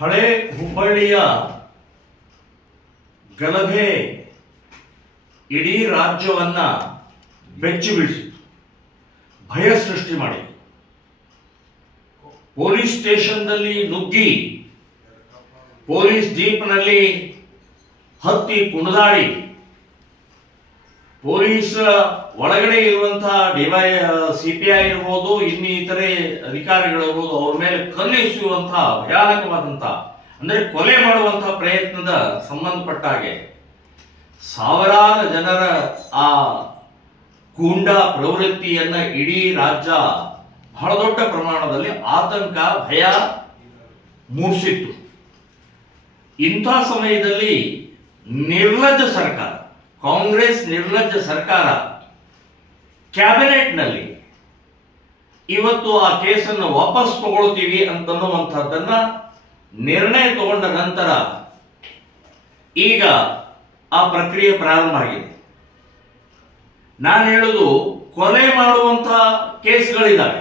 ಹಳೆ ಹುಬ್ಬಳ್ಳಿಯ ಗಲಭೆ ಇಡೀ ರಾಜ್ಯವನ್ನ ಬೆಚ್ಚಿ ಬೀಳಿಸಿತು, ಭಯ ಸೃಷ್ಟಿ ಮಾಡಿತು. ಪೊಲೀಸ್ ಸ್ಟೇಷನ್ನಲ್ಲಿ ನುಗ್ಗಿ ಪೊಲೀಸ್ ಜೀಪ್ನಲ್ಲಿ ಹತ್ತಿ ಕುಣಿದಾಡಿ ಪೊಲೀಸ್ ಒಳಗಡೆ ಇರುವಂತಹ CPI ಇರ್ಬೋದು, ಇನ್ನಿತರೆ ಅಧಿಕಾರಿಗಳಿರ್ಬೋದು, ಅವ್ರ ಮೇಲೆ ಕಲ್ಲೆಸೆಯುವಂತಹ ಭಯಾನಕವಾದಂತಹ ಅಂದ್ರೆ ಕೊಲೆ ಮಾಡುವಂತಹ ಪ್ರಯತ್ನದ ಸಂಬಂಧಪಟ್ಟ ಹಾಗೆ ಸಾವಿರಾರು ಜನರ ಆ ಗೂಂಡಾ ಪ್ರವೃತ್ತಿಯನ್ನ ಇಡೀ ರಾಜ್ಯ ಬಹಳ ದೊಡ್ಡ ಪ್ರಮಾಣದಲ್ಲಿ ಆತಂಕ ಭಯ ಮೂಡಿಸಿತ್ತು. ಇಂಥ ಸಮಯದಲ್ಲಿ ನಿರ್ಲಜ್ಜ ಸರ್ಕಾರ, ಕಾಂಗ್ರೆಸ್ ನಿರ್ಲಜ್ಜ ಸರ್ಕಾರ ಕ್ಯಾಬಿನೆಟ್ನಲ್ಲಿ ಇವತ್ತು ಆ ಕೇಸನ್ನು ವಾಪಸ್ ತಗೊಳ್ತೀವಿ ಅಂತನ್ನುವಂಥದ್ದನ್ನ ನಿರ್ಣಯ ತಗೊಂಡ ನಂತರ ಈಗ ಆ ಪ್ರಕ್ರಿಯೆ ಪ್ರಾರಂಭ ಆಗಿದೆ. ನಾನು ಹೇಳುವುದು, ಕೊಲೆ ಮಾಡುವಂತಹ ಕೇಸ್ಗಳಿದ್ದಾವೆ.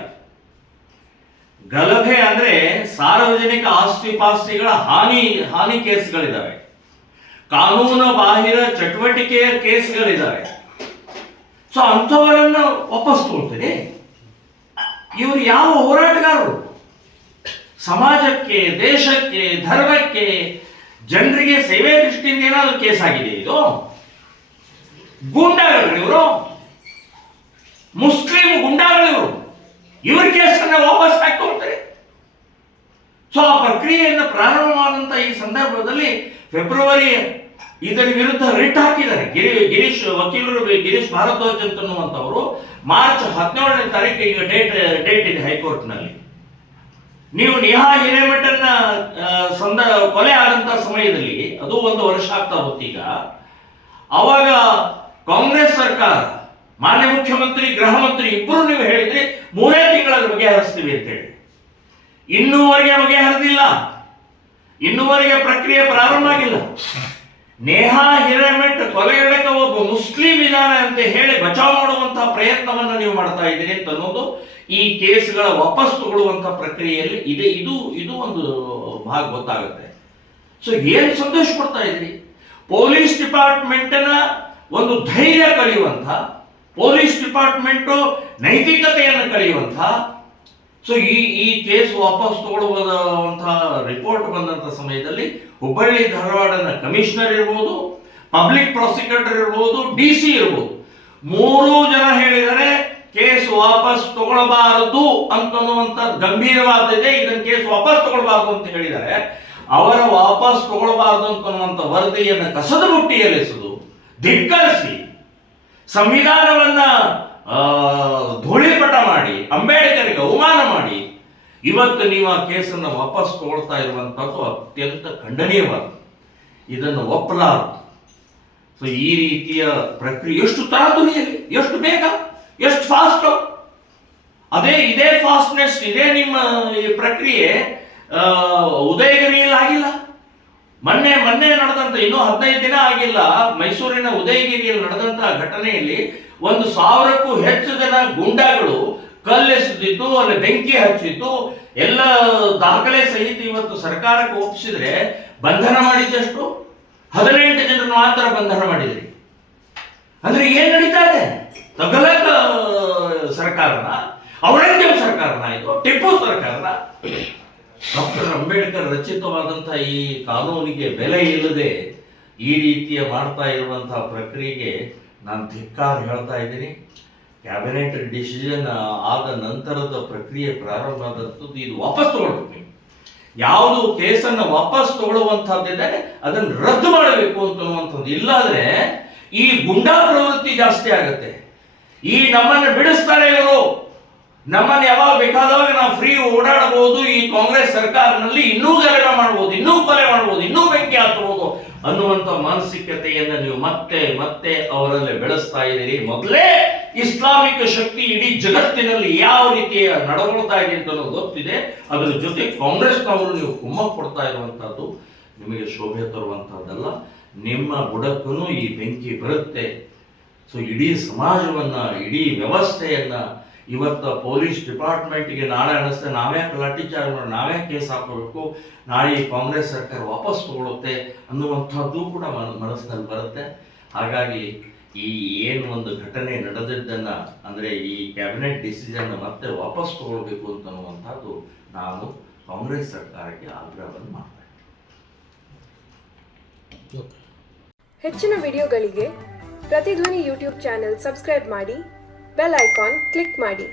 ಗಲಭೆ ಅಂದ್ರೆ ಸಾರ್ವಜನಿಕ ಆಸ್ತಿ ಪಾಸ್ತಿಗಳ ಹಾನಿ ಕೇಸ್ಗಳಿದ್ದಾವೆ. ಕಾನೂನು ಬಾಹಿರ ಚಟುವಟಿಕೆಯ ಕೇಸ್ಗಳಿದ್ದಾವೆ. ಸೊ ಅಂಥವರನ್ನು ವಾಪಸ್ ತಗೊಳ್ತೀನಿ. ಇವರು ಯಾವ ಹೋರಾಟಗಾರರು? ಸಮಾಜಕ್ಕೆ, ದೇಶಕ್ಕೆ, ಧರ್ಮಕ್ಕೆ, ಜನರಿಗೆ ಸೇವೆ ದೃಷ್ಟಿಯಿಂದ ಏನಾದರೂ ಕೇಸ್ ಆಗಿದೆ? ಇದು ಗೂಂಡಾಗಳು, ಇವರು ಮುಸ್ಲಿಂ ಗುಂಡಾಗಳಿವರು. ಇವ್ರ ಕೇಸನ್ನ ವಾಪಸ್ ಹಾಕೊಳ್ತಾರೆ. ಸೊ ಆ ಪ್ರಕ್ರಿಯೆಯನ್ನು ಪ್ರಾರಂಭ ಮಾಡಿದಂತ ಈ ಸಂದರ್ಭದಲ್ಲಿ ಫೆಬ್ರವರಿ ಇದರ ವಿರುದ್ಧ ರಿಟ್ ಹಾಕಿದ್ದಾರೆ. ವಕೀಲರು ಗಿರೀಶ್ ಭಾರದ್ವಾಜ್ ಅಂತನ್ನುವಂಥವರು ಮಾರ್ಚ್ 17ನೇ ತಾರೀಕು ಈಗ ಡೇಟ್ ಇದೆ ಹೈಕೋರ್ಟ್ನಲ್ಲಿ. ನೀವು ನೇಹಾ ಹಿರೇಮಠನ್ನ ಕೊಲೆ ಆದಂತ ಸಮಯದಲ್ಲಿ, ಅದು 1 ವರ್ಷ ಆಗ್ತಾ ಹೋಗ್ತೀಗ, ಅವಾಗ ಕಾಂಗ್ರೆಸ್ ಸರ್ಕಾರ, ಮಾನ್ಯ ಮುಖ್ಯಮಂತ್ರಿ, ಗೃಹ ಮಂತ್ರಿ ಇಬ್ಬರು ನೀವು ಹೇಳಿದ್ರಿ 3 ತಿಂಗಳಲ್ಲಿ ಬಗೆಹರಿಸ್ತೀವಿ ಅಂತ ಹೇಳಿ. ಇನ್ನೂವರೆಗೆ ಬಗೆಹರಿದಿಲ್ಲ, ಇನ್ನೂವರೆಗೆ ಪ್ರಕ್ರಿಯೆ ಪ್ರಾರಂಭ ಆಗಿಲ್ಲ. ನೇಹಾ ಹಿರೇಮಠ್ ಕೊಲೆಗಡಕ ಒಬ್ಬ ಮುಸ್ಲಿಂ ಇದ್ದಾನೆ ಅಂತ ಹೇಳಿ ಬಚಾವ್ ಮಾಡುವಂತಹ ಪ್ರಯತ್ನವನ್ನು ನೀವು ಮಾಡ್ತಾ ಇದ್ದೀರಿ ಅಂತ ಅನ್ನೋದು ಈ ಕೇಸ್ಗಳ ವಾಪಸ್ ತಗೊಳ್ಳುವಂತಹ ಪ್ರಕ್ರಿಯೆಯಲ್ಲಿ ಇದೆ. ಇದು ಒಂದು ಭಾಗ ಗೊತ್ತಾಗುತ್ತೆ. ಸೊ ಏನು ಸಂದೇಶ ಕೊಡ್ತಾ ಇದ್ರಿ? ಪೊಲೀಸ್ ಡಿಪಾರ್ಟ್ಮೆಂಟ್ನ ಒಂದು ಧೈರ್ಯ ಕಳೆಯುವಂಥ, ಪೊಲೀಸ್ ಡಿಪಾರ್ಟ್ಮೆಂಟ್ ನೈತಿಕತೆಯನ್ನು ಕಳೆಯುವಂಥ. ಸೊ ಈ ಕೇಸ್ ವಾಪಸ್ ತಗೊಳ್ಳುವಂತಹ ರಿಪೋರ್ಟ್ ಬಂದಂತ ಸಮಯದಲ್ಲಿ ಹುಬ್ಬಳ್ಳಿ ಧಾರವಾಡನ ಕಮಿಷನರ್ ಇರ್ಬೋದು, ಪಬ್ಲಿಕ್ ಪ್ರಾಸಿಕ್ಯೂಟರ್ ಇರ್ಬೋದು, DC ಇರ್ಬೋದು, 3 ಜನ ಹೇಳಿದರೆ ಕೇಸ್ ವಾಪಸ್ ತಗೊಳ್ಬಾರದು ಅಂತನ್ನುವಂತ ಗಂಭೀರವಾದಿದೆ. ಇದನ್ನ ಕೇಸ್ ವಾಪಸ್ ತಗೊಳ್ಬಾರದು ಅಂತ ಹೇಳಿದ್ದಾರೆ. ಅವರ ವಾಪಸ್ ತಗೊಳ್ಬಾರದು ಅಂತನ್ನುವಂತ ವರದಿಯನ್ನು ಕಸದ ಬುಟ್ಟಿಯಲ್ಲಿಸುವುದು, ಧಿಕ್ಕರಿಸಿ ಸಂವಿಧಾನವನ್ನ ಧೂಳಿಪಟ ಮಾಡಿ, ಅಂಬೇಡ್ಕರ್ಗೆ ಅವಮಾನ ಮಾಡಿ ಇವತ್ತು ನೀವು ಆ ಕೇಸನ್ನು ವಾಪಸ್ ತಗೊಳ್ತಾ ಇರುವಂಥದ್ದು ಅತ್ಯಂತ ಖಂಡನೀಯವಾದ. ಇದನ್ನು ಒಪ್ಪಲಾರದು. ಸೊ ಈ ರೀತಿಯ ಪ್ರಕ್ರಿಯೆ ಎಷ್ಟು ತರಾತುರಿಯಲ್ಲಿ, ಎಷ್ಟು ಬೇಗ, ಎಷ್ಟು ಫಾಸ್ಟ್, ಇದೇ ಫಾಸ್ಟ್ನೆಸ್, ಇದೇ ನಿಮ್ಮ ಈ ಪ್ರಕ್ರಿಯೆ ಉದಯಗಿರಿಯಲ್ಲಿ ಆಗಿಲ್ಲ. ಮೊನ್ನೆ ನಡೆದಂತ, ಇನ್ನೂ 15 ದಿನ ಆಗಿಲ್ಲ, ಮೈಸೂರಿನ ಉದಯಗಿರಿಯಲ್ಲಿ ನಡೆದಂತಹ ಘಟನೆಯಲ್ಲಿ 1,000ಕ್ಕೂ ಹೆಚ್ಚು ಜನ ಗುಂಡಾಗಳು ಕಲ್ಲೆಸೆದಿದ್ದು, ಅಲ್ಲಿ ಬೆಂಕಿ ಹಚ್ಚಿದ್ದು, ಎಲ್ಲ ದಾಖಲೆ ಸಹಿತ ಇವತ್ತು ಸರ್ಕಾರಕ್ಕೆ ಒಪ್ಪಿಸಿದ್ರೆ ಬಂಧನ ಮಾಡಿದ್ದಷ್ಟು 18 ಜನರನ್ನು ಮಾತ್ರ ಬಂಧನ ಮಾಡಿದ್ರಿ. ಅಂದ್ರೆ ಏನ್ ನಡೀತಾ ಇದೆ? ತಗಲಕ ಸರ್ಕಾರನ, ಔರಂಗಜೇಬ್ ಸರ್ಕಾರನ, ಇದು ಟಿಪ್ಪು ಸರ್ಕಾರನ? ಡಾಕ್ಟರ್ ಅಂಬೇಡ್ಕರ್ ರಚಿತವಾದಂತಹ ಈ ಕಾನೂನಿಗೆ ಬೆಲೆ ಇಲ್ಲದೆ ಈ ರೀತಿಯ ಮಾಡ್ತಾ ಇರುವಂತಹ ಪ್ರಕ್ರಿಯೆಗೆ ನಾನು ಧಿಕ್ಕಾರ ಹೇಳ್ತಾ ಇದ್ದೀನಿ. ಕ್ಯಾಬಿನೆಟ್ ಡಿಸಿಷನ್ ಆದ ನಂತರದ ಪ್ರಕ್ರಿಯೆ ಪ್ರಾರಂಭ ಆದದ್ದು, ಇದು ವಾಪಸ್ ತಗೊಳ್ಬೇಕು. ನೀವು ಯಾವುದು ಕೇಸನ್ನು ವಾಪಸ್ ತಗೊಳ್ಳುವಂತಹದ್ದಿದೆ ಅದನ್ನು ರದ್ದು ಮಾಡಬೇಕು ಅಂತನ್ನುವಂಥದ್ದು. ಇಲ್ಲಾದ್ರೆ ಈ ಗುಂಡಾ ಪ್ರವೃತ್ತಿ ಜಾಸ್ತಿ ಆಗುತ್ತೆ. ಈ ನಮ್ಮನ್ನು ಬಿಡಿಸ್ತಾರೆ ಇವರು, ನಮ್ಮನ್ನು ಯಾವಾಗ ಬೇಕಾದವಾಗ ನಾವು ಫ್ರೀ ಓಡಾಡಬಹುದು, ಈ ಕಾಂಗ್ರೆಸ್ ಸರ್ಕಾರದಲ್ಲಿ ಇನ್ನೂ ಗಲಭೆ ಮಾಡಬಹುದು, ಇನ್ನೂ ಕೊಲೆ ಮಾಡಬಹುದು, ಇನ್ನೂ ಬೆಂಕಿ ಹತ್ತಬಹುದು ಅನ್ನುವಂಥ ಮಾನಸಿಕತೆಯನ್ನು ನೀವು ಮತ್ತೆ ಮತ್ತೆ ಅವರಲ್ಲಿ ಬೆಳೆಸ್ತಾ ಇದ್ದೀರಿ. ಮೊದಲೇ ಇಸ್ಲಾಮಿಕ್ ಶಕ್ತಿ ಇಡೀ ಜಗತ್ತಿನಲ್ಲಿ ಯಾವ ರೀತಿಯ ನಡವಳ್ತಾ ಇದೆ ಅಂತ ಗೊತ್ತಿದೆ. ಅದರ ಜೊತೆ ಕಾಂಗ್ರೆಸ್ನವರು ನೀವು ಕುಮ್ಮಕ್ಕು ಕೊಡ್ತಾ ಇರುವಂತಹದ್ದು ನಿಮಗೆ ಶೋಭೆ ತರುವಂತಹದ್ದಲ್ಲ. ನಿಮ್ಮ ಬುಡಕ್ಕೂ ಈ ಬೆಂಕಿ ಬರುತ್ತೆ. ಸೊ ಇಡೀ ಸಮಾಜವನ್ನ, ಇಡೀ ವ್ಯವಸ್ಥೆಯನ್ನ ಇವತ್ತು ಪೊಲೀಸ್ ಡಿಪಾರ್ಟ್ಮೆಂಟ್ಗೆ ನಾಳೆ ಅನಿಸ್ತದೆ ನಾವೇ ಲಾಠಿ ಚಾರ್ಜ್ ಮಾಡಿ ನಾವೇ ಕೇಸ್ ಹಾಕೋಬೇಕು, ನಾಳೆ ಈ ಕಾಂಗ್ರೆಸ್ ಸರ್ಕಾರ ವಾಪಸ್ ತಗೊಳುತ್ತೆ ಅನ್ನುವಂಥದ್ದು ಕೂಡ ಮನಸ್ಸಿನಲ್ಲಿ ಬರುತ್ತೆ. ಹಾಗಾಗಿ ಈ ಏನು ಒಂದು ಘಟನೆ ನಡೆದಿದ್ದನ್ನು ಅಂದರೆ ಈ ಕ್ಯಾಬಿನೆಟ್ ಡಿಸಿಷನ್ ಮತ್ತೆ ವಾಪಸ್ ತಗೊಳ್ಬೇಕು ಅಂತನ್ನುವಂಥದ್ದು ನಾವು ಕಾಂಗ್ರೆಸ್ ಸರ್ಕಾರಕ್ಕೆ ಆಗ್ರಹವನ್ನು ಮಾಡ್ತಾ ಇದ್ದೀವಿ. ಹೆಚ್ಚಿನ ವಿಡಿಯೋಗಳಿಗೆ ಪ್ರತಿಧ್ವನಿ ಯೂಟ್ಯೂಬ್ ಚಾನೆಲ್ ಸಬ್ಸ್ಕ್ರೈಬ್ ಮಾಡಿ, ಬೆಲ್ ಐಕಾನ್ ಕ್ಲಿಕ್ ಮಾಡಿ.